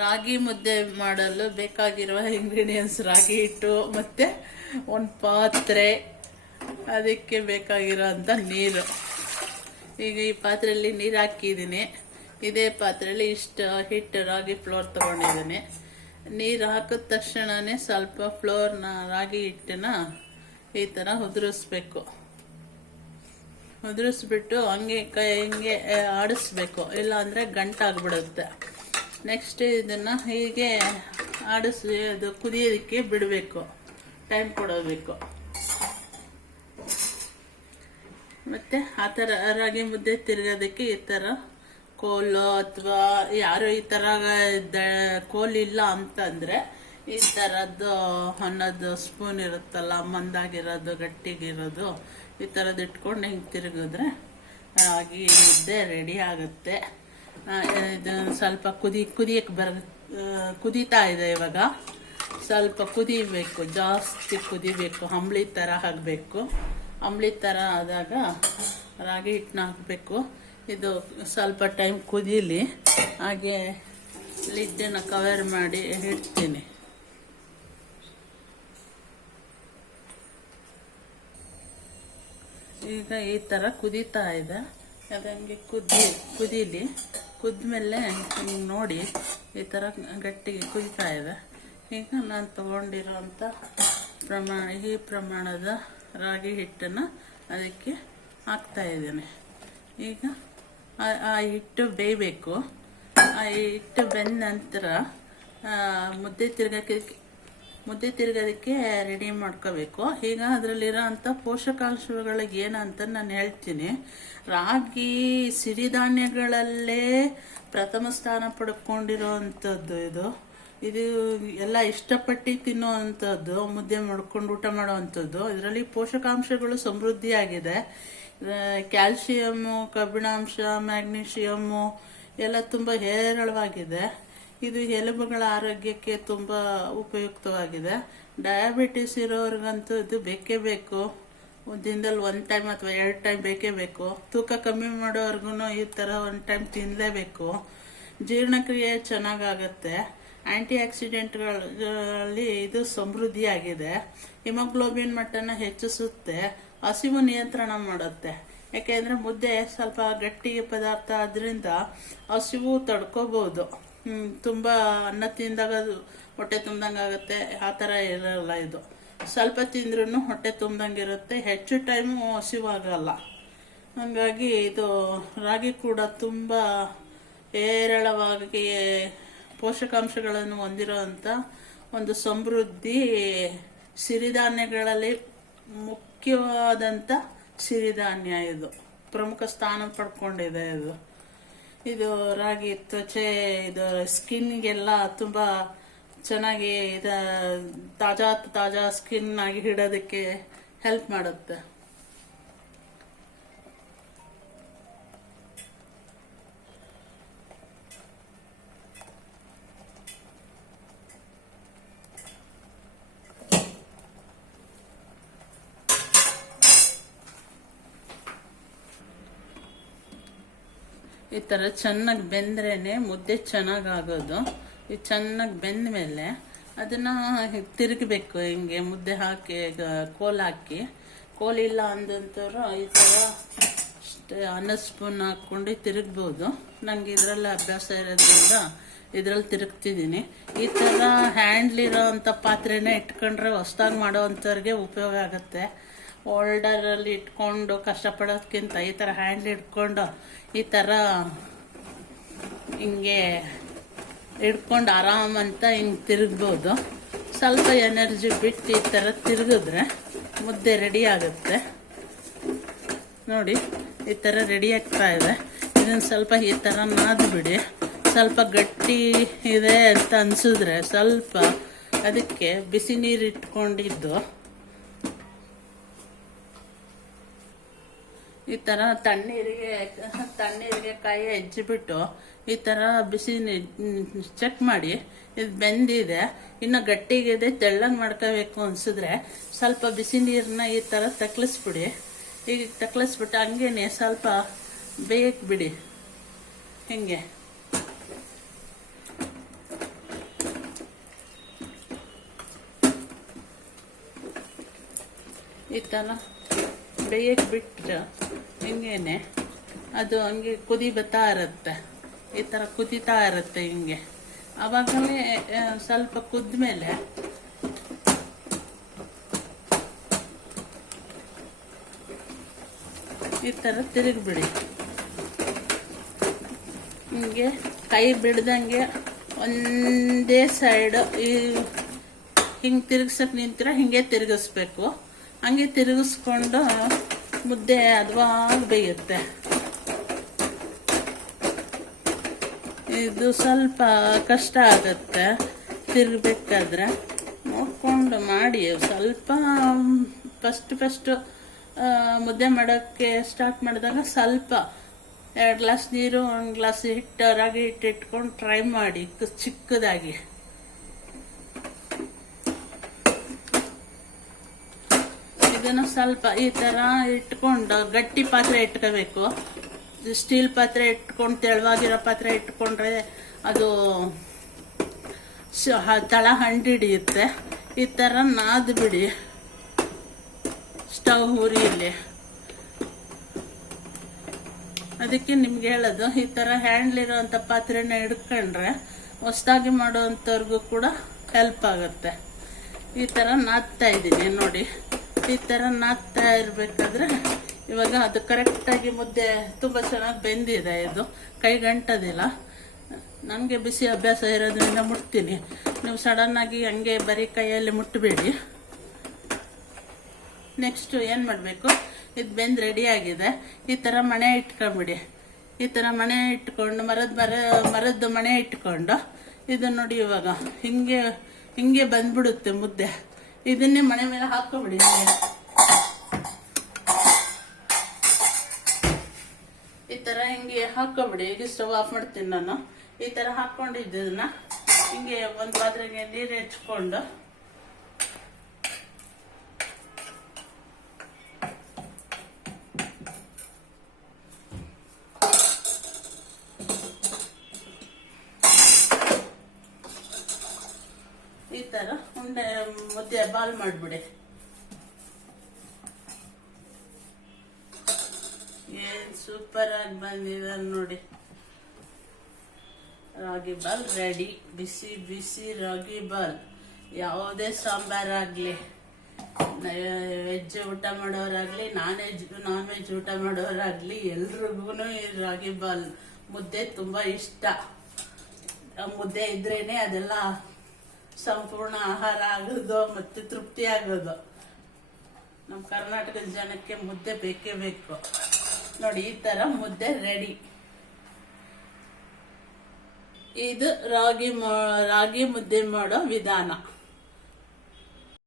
ರಾಗಿ ಮುದ್ದೆ ಮಾಡಲು ಬೇಕಾಗಿರುವ ಇಂಗ್ರೀಡಿಯೆಂಟ್ಸ್ ರಾಗಿ ಹಿಟ್ಟು ಮತ್ತು ಒಂದು ಪಾತ್ರೆ, ಅದಕ್ಕೆ ಬೇಕಾಗಿರೋಂಥ ನೀರು. ಈಗ ಈ ಪಾತ್ರೆಯಲ್ಲಿ ನೀರು ಹಾಕಿದ್ದೀನಿ. ಇದೇ ಪಾತ್ರೆಯಲ್ಲಿ ಇಷ್ಟು ಹಿಟ್ಟು ರಾಗಿ ಫ್ಲೋರ್ ತೊಗೊಂಡಿದ್ದೀನಿ. ನೀರು ಹಾಕಿದ ತಕ್ಷಣವೇ ಸ್ವಲ್ಪ ರಾಗಿ ಹಿಟ್ಟನ್ನ ಈ ಥರ ಉದುರಿಸ್ಬೇಕು. ಉದುರಿಸ್ಬಿಟ್ಟು ಹಿಂಗೆ ಆಡಿಸ್ಬೇಕು, ಇಲ್ಲ ಅಂದರೆ ಗಂಟಾಗ್ಬಿಡುತ್ತೆ. ನೆಕ್ಸ್ಟ್ ಇದನ್ನು ಹೀಗೆ ಆಡಿಸಿ ಅದು ಕುದಿಯೋದಕ್ಕೆ ಬಿಡಬೇಕು, ಟೈಮ್ ಕೊಡಬೇಕು. ಮತ್ತು ಆ ಥರ ರಾಗಿ ಮುದ್ದೆ ತಿರುಗೋದಕ್ಕೆ ಈ ಥರ ಕೋಲು, ಅಥವಾ ಯಾರು ಈ ಥರ ಕೋಲಿಲ್ಲ ಅಂತಂದರೆ ಈ ಥರದ್ದು ಅನ್ನೋದು ಸ್ಪೂನ್ ಇರುತ್ತಲ್ಲ, ಮಂದಾಗಿರೋದು, ಗಟ್ಟಿಗಿರೋದು, ಈ ಥರದ್ದು ಇಟ್ಕೊಂಡು ಹಿಂಗೆ ತಿರುಗಿದ್ರೆ ರಾಗಿ ಮುದ್ದೆ ರೆಡಿ ಆಗುತ್ತೆ. ಇದು ಸ್ವಲ್ಪ ಕುದಿಯಕ್ಕೆ ಕುದೀತಾ ಇದೆ. ಇವಾಗ ಸ್ವಲ್ಪ ಕುದಿಬೇಕು, ಜಾಸ್ತಿ ಕುದಿಬೇಕು, ಅಂಬ್ಲಿ ಥರ ಆಗಬೇಕು. ಅಂಬ್ಲಿ ಥರ ಆದಾಗ ರಾಗಿ ಹಿಟ್ಟನ್ನ ಹಾಕಬೇಕು. ಇದು ಸ್ವಲ್ಪ ಟೈಮ್ ಕುದೀಲಿ. ಹಾಗೆ ಲಿಡ್ಡನ್ನು ಕವರ್ ಮಾಡಿ ಇಡ್ತೀನಿ. ಈಗ ಈ ಥರ ಕುದೀತಾ ಇದೆ. ಅದಂಗೆ ಕುದೀಲಿ. ಕುದ್ಮೇಲೆ ನೋಡಿ ಈ ಥರ ಗಟ್ಟಿಗೆ ಕುದೀತಾ ಇದೆ. ಈಗ ನಾನು ತಗೊಂಡಿರೋಂಥ ಈ ಪ್ರಮಾಣದ ರಾಗಿ ಹಿಟ್ಟನ್ನು ಅದಕ್ಕೆ ಹಾಕ್ತಾ ಇದ್ದೇನೆ. ಈಗ ಆ ಹಿಟ್ಟು ಬೇಯಬೇಕು. ಆ ಹಿಟ್ಟು ಬೆಂದ ನಂತರ ಮುದ್ದೆ ತಿರ್ಗೋದಕ್ಕೆ ರೆಡಿ ಮಾಡ್ಕೋಬೇಕು. ಈಗ ಅದರಲ್ಲಿರೋ ಅಂಥ ಪೋಷಕಾಂಶಗಳಿಗೆ ಏನಂತ ನಾನು ಹೇಳ್ತೀನಿ. ರಾಗಿ ಸಿರಿಧಾನ್ಯಗಳಲ್ಲೇ ಪ್ರಥಮ ಸ್ಥಾನ ಪಡ್ಕೊಂಡಿರೋ ಅಂಥದ್ದು ಇದು ಎಲ್ಲ ಇಷ್ಟಪಟ್ಟು ತಿನ್ನುವಂಥದ್ದು, ಮುದ್ದೆ ಮಾಡ್ಕೊಂಡು ಊಟ ಮಾಡುವಂಥದ್ದು. ಇದರಲ್ಲಿ ಪೋಷಕಾಂಶಗಳು ಸಮೃದ್ಧಿಯಾಗಿದೆ. ಕ್ಯಾಲ್ಸಿಯಮ್ಮು, ಕಬ್ಬಿಣಾಂಶ, ಮ್ಯಾಗ್ನೀಷಿಯಮ್ಮು ಎಲ್ಲ ತುಂಬ ಹೇರಳವಾಗಿದೆ. ಇದು ಎಲುಬುಗಳ ಆರೋಗ್ಯಕ್ಕೆ ತುಂಬ ಉಪಯುಕ್ತವಾಗಿದೆ. ಡಯಾಬಿಟಿಸ್ ಇರೋರಿಗಂತೂ ಇದು ಬೇಕೇ ಬೇಕು. ದಿನದಲ್ಲಿ 1 ಟೈಮ್ ಅಥವಾ 2 ಟೈಮ್ ಬೇಕೇ ಬೇಕು. ತೂಕ ಕಮ್ಮಿ ಮಾಡೋರ್ಗು ಈ ಥರ 1 ಟೈಮ್ ತಿನ್ನಲೇಬೇಕು. ಜೀರ್ಣಕ್ರಿಯೆ ಚೆನ್ನಾಗಾಗತ್ತೆ. ಆ್ಯಂಟಿ ಆಕ್ಸಿಡೆಂಟ್ಗಳಲ್ಲಿ ಇದು ಸಮೃದ್ಧಿಯಾಗಿದೆ. ಹಿಮೋಗ್ಲೋಬಿನ್ ಮಟ್ಟನ ಹೆಚ್ಚಿಸುತ್ತೆ. ಹಸಿವು ನಿಯಂತ್ರಣ ಮಾಡುತ್ತೆ. ಯಾಕೆಂದರೆ ಮುದ್ದೆ ಸ್ವಲ್ಪ ಗಟ್ಟಿ ಪದಾರ್ಥ ಆದ್ದರಿಂದ ಹಸಿವು ತಡ್ಕೋಬೋದು. ತುಂಬ ಅನ್ನ ತಿಂದಾಗ ಹೊಟ್ಟೆ ತುಂಬ್ದಂಗೆ ಆಗುತ್ತೆ. ಆ ಥರ ಇರಲ್ಲ. ಇದು ಸ್ವಲ್ಪ ತಿಂದ್ರೂ ಹೊಟ್ಟೆ ತುಂಬ್ದಂಗೆ ಇರುತ್ತೆ. ಹೆಚ್ಚು ಟೈಮು ಹಸಿವಾಗಲ್ಲ. ಹಾಗಾಗಿ ಇದು ರಾಗಿ ಕೂಡ ತುಂಬ ಹೇರಳವಾಗಿ ಪೋಷಕಾಂಶಗಳನ್ನು ಹೊಂದಿರುವಂಥ ಒಂದು ಸಮೃದ್ಧಿ ಸಿರಿಧಾನ್ಯಗಳಲ್ಲಿ ಮುಖ್ಯವಾದಂಥ ಸಿರಿಧಾನ್ಯ. ಇದು ಪ್ರಮುಖ ಸ್ಥಾನ ಪಡ್ಕೊಂಡಿದೆ. ಇದು ರಾಗಿ ತ್ವಚೆ, ಇದು ಸ್ಕಿನ್ಗೆಲ್ಲ ತುಂಬ ಚೆನ್ನಾಗಿ ತಾಜಾ ಸ್ಕಿನ್ ಆಗಿ ಇಡೋದಕ್ಕೆ ಹೆಲ್ಪ್ ಮಾಡುತ್ತೆ. ಈ ಥರ ಚೆನ್ನಾಗಿ ಬೆಂದ್ರೇ ಮುದ್ದೆ ಚೆನ್ನಾಗಾಗೋದು. ಇದು ಚೆನ್ನಾಗಿ ಬೆಂದ ಮೇಲೆ ಅದನ್ನು ತಿರುಗಬೇಕು. ಹಿಂಗೆ ಮುದ್ದೆ ಹಾಕಿ ಕೋಲ್ ಹಾಕಿ, ಕೋಲಿಲ್ಲ ಅಂದಂಥವ್ರು ಈ ಥರ ಅನ್ನದ ಸ್ಪೂನ್ ಹಾಕ್ಕೊಂಡು ತಿರುಗ್ಬೋದು. ನನಗೆ ಇದರಲ್ಲಿ ಅಭ್ಯಾಸ ಇರೋದ್ರಿಂದ ಇದರಲ್ಲಿ ತಿರುಗ್ತಿದ್ದೀನಿ. ಈ ಥರ ಹ್ಯಾಂಡ್ಲಿರೋ ಅಂಥ ಪಾತ್ರೆನೇ ಇಟ್ಕೊಂಡ್ರೆ ಹೊಸ್ದಾಗಿ ಮಾಡೋವಂಥವ್ರಿಗೆ ಉಪಯೋಗ ಆಗುತ್ತೆ. ಹೋಲ್ಡರಲ್ಲಿ ಇಟ್ಕೊಂಡು ಕಷ್ಟಪಡೋದಕ್ಕಿಂತ ಈ ಥರ ಹ್ಯಾಂಡ್ಲ್ ಇಟ್ಕೊಂಡು ಈ ಥರ ಹಿಂಗೆ ಇಟ್ಕೊಂಡು ಆರಾಮಂತ ಹಿಂಗೆ ತಿರುಗ್ಬೋದು. ಸ್ವಲ್ಪ ಎನರ್ಜಿ ಬಿಟ್ಟು ಈ ಥರ ತಿರುಗಿದ್ರೆ ಮುದ್ದೆ ರೆಡಿ ಆಗುತ್ತೆ. ನೋಡಿ ಈ ಥರ ರೆಡಿ ಆಗ್ತಾ ಇದೆ. ಇದನ್ನು ಸ್ವಲ್ಪ ಈ ಥರ ನಾದ್ಬಿಡಿ. ಸ್ವಲ್ಪ ಗಟ್ಟಿ ಇದೆ ಅಂತ ಅನಿಸಿದ್ರೆ ಸ್ವಲ್ಪ ಅದಕ್ಕೆ ಬಿಸಿ ನೀರು ಇಟ್ಕೊಂಡಿದ್ದು ಈ ಥರ ತಣ್ಣೀರಿಗೆ ಕಾಯಿ ಹೆಚ್ಚಿಬಿಟ್ಟು ಈ ಥರ ಬಿಸಿ ಚೆಕ್ ಮಾಡಿ. ಇದು ಬೆಂದಿದೆ, ಇನ್ನು ಗಟ್ಟಿಗಿದೆ, ತೆಳ್ಳಗೆ ಮಾಡ್ಕೋಬೇಕು ಅನಿಸಿದ್ರೆ ಸ್ವಲ್ಪ ಬಿಸಿ ನೀರನ್ನ ಈ ಥರ ತಕ್ಲಿಸ್ಬಿಡಿ. ಈಗ ತಕ್ಲಿಸ್ಬಿಟ್ಟು ಹಂಗೇನೆ ಸ್ವಲ್ಪ ಬೇಯಕ್ಕೆ ಬಿಡಿ. ಹಿಂಗೆ ಈ ಥರ ಬೇಯಕ್ಕೆ ಬಿಟ್ಟರೆ ಹಿಂಗೇನೆ ಅದು ಹಂಗೆ ಕುದಿ ಬರ್ತಾ ಇರುತ್ತೆ, ಈ ಥರ ಕುದೀತಾ ಇರುತ್ತೆ ಹಿಂಗೆ. ಆವಾಗಲೇ ಸ್ವಲ್ಪ ಕುದ್ಮೇಲೆ ಈ ಥರ ತಿರುಗಿಬಿಡಿ. ಹಿಂಗೆ ಕೈ ಬಿಡ್ದಂಗೆ ಒಂದೇ ಸೈಡ್ ಹಿಂಗೆ ತಿರುಗ್ಸಕ್ಕೆ ನಿಂತಿರ ಹಿಂಗೆ ತಿರುಗಿಸ್ಬೇಕು. ಹಂಗೆ ತಿರುಗಿಸ್ಕೊಂಡು ಮುದ್ದೆ ಹದವಾಗಿ ಬೇಯುತ್ತೆ. ಇದು ಸ್ವಲ್ಪ ಕಷ್ಟ ಆಗುತ್ತೆ ತಿರುಗಬೇಕಾದ್ರೆ, ನೋಡ್ಕೊಂಡು ಮಾಡಿ. ಸ್ವಲ್ಪ ಫಸ್ಟು ಮುದ್ದೆ ಮಾಡೋಕ್ಕೆ ಸ್ಟಾರ್ಟ್ ಮಾಡಿದಾಗ ಸ್ವಲ್ಪ 2 ಗ್ಲಾಸ್ ನೀರು 1 ಗ್ಲಾಸ್ ಹಿಟ್ಟು ರಾಗಿ ಹಿಟ್ಟು ಇಟ್ಕೊಂಡು ಟ್ರೈ ಮಾಡಿ ಚಿಕ್ಕದಾಗಿ. ಇದನ್ನು ಸ್ವಲ್ಪ ಈ ಥರ ಇಟ್ಕೊಂಡು ಗಟ್ಟಿ ಪಾತ್ರೆ ಇಟ್ಕೋಬೇಕು. ಸ್ಟೀಲ್ ಪಾತ್ರೆ ಇಟ್ಕೊಂಡು ತೆಳುವಾಗಿರೋ ಪಾತ್ರೆ ಇಟ್ಕೊಂಡ್ರೆ ಅದು ತಳ ಹಿಡಿಯುತ್ತೆ. ಈ ಥರ ನಾದ್ ಬಿಡಿ ಸ್ಟವ್ ಉರಿಯಲ್ಲಿ. ಅದಕ್ಕೆ ನಿಮ್ಗೆ ಹೇಳೋದು, ಈ ಥರ ಹ್ಯಾಂಡ್ಲ್ ಇರೋವಂಥ ಪಾತ್ರೆನ ಹಿಡ್ಕೊಂಡ್ರೆ ಹೊಸದಾಗಿ ಮಾಡೋವಂಥವ್ರಿಗೂ ಕೂಡ ಹೆಲ್ಪ್ ಆಗುತ್ತೆ. ಈ ಥರ ನಾದ್ತಾ ಇದ್ದೀನಿ ನೋಡಿ. ಈ ಥರ ನಾದ್ತಾ ಇರಬೇಕಾದ್ರೆ ಇವಾಗ ಅದು ಕರೆಕ್ಟಾಗಿ ಮುದ್ದೆ ತುಂಬ ಚೆನ್ನಾಗಿ ಬೆಂದಿದೆ. ಇದು ಕೈಗಂಟೋದಿಲ್ಲ. ನನಗೆ ಬಿಸಿ ಅಭ್ಯಾಸ ಇರೋದ್ರಿಂದ ಮುಟ್ತೀನಿ. ನೀವು ಸಡನ್ನಾಗಿ ಹಂಗೆ ಬರೀ ಕೈಯಲ್ಲಿ ಮುಟ್ಟಬೇಡಿ. ನೆಕ್ಸ್ಟು ಏನು ಮಾಡಬೇಕು, ಇದು ಬೆಂದು ರೆಡಿಯಾಗಿದೆ. ಈ ಥರ ಮಣೆ ಇಟ್ಕೊಂಬಿಡಿ. ಈ ಥರ ಮಣೆ ಇಟ್ಕೊಂಡು ಮರದ್ದು ಮಣೆ ಇಟ್ಕೊಂಡು ಇದು ನೋಡಿ ಇವಾಗ ಹಿಂಗೆ ಬಂದ್ಬಿಡುತ್ತೆ ಮುದ್ದೆ. ಇದನ್ನೇ ಮಣೆ ಮೇಲೆ ಹಾಕ್ಕೊಬಿಡಿ. ಈ ಥರ ಹಿಂಗೆ ಹಾಕ್ಕೊಬಿಡಿ. ಈಗ ಸ್ಟವ್ ಆಫ್ ಮಾಡ್ತೀನಿ ನಾನು. ಈ ಥರ ಹಾಕ್ಕೊಂಡಿದ್ದನ್ನ ಹಿಂಗೆ ಒಂದು ಪಾತ್ರೆಗೆ ನೀರು ಹೆಚ್ಕೊಂಡು ಈ ಥರ ಉಂಡೆ ಮುದ್ದೆ ಬಾಲ್ ಮಾಡಿಬಿಡಿ. ಏನು ಸೂಪರ್ ಆಗಿ ಬಂದಿದೆ ನೋಡಿ. ರಾಗಿ ಬಾಲ್ ರೆಡಿ. ಬಿಸಿ ಬಿಸಿ ರಾಗಿ ಬಾಲ್. ಯಾವುದೇ ಸಾಂಬಾರಾಗಲಿ, ವೆಜ್ ಊಟ ಮಾಡೋರಾಗಲಿ ನಾನ್ ವೆಜ್ ಊಟ ಮಾಡೋರಾಗಲಿ ಎಲ್ರಿಗೂ ಈ ರಾಗಿ ಬಾಲ್ ಮುದ್ದೆ ತುಂಬ ಇಷ್ಟ. ಮುದ್ದೆ ಇದ್ರೇನೆ ಅದೆಲ್ಲ ಸಂಪೂರ್ಣ ಆಹಾರ ಆಗೋದು ಮತ್ತು ತೃಪ್ತಿ ಆಗೋದು. ನಮ್ಮ ಕರ್ನಾಟಕದ ಜನಕ್ಕೆ ಮುದ್ದೆ ಬೇಕೇ ಬೇಕು ನೋಡಿ. ಈ ಥರ ಮುದ್ದೆ ರೆಡಿ. ಇದು ರಾಗಿ ಮುದ್ದೆ ಮಾಡೋ ವಿಧಾನ.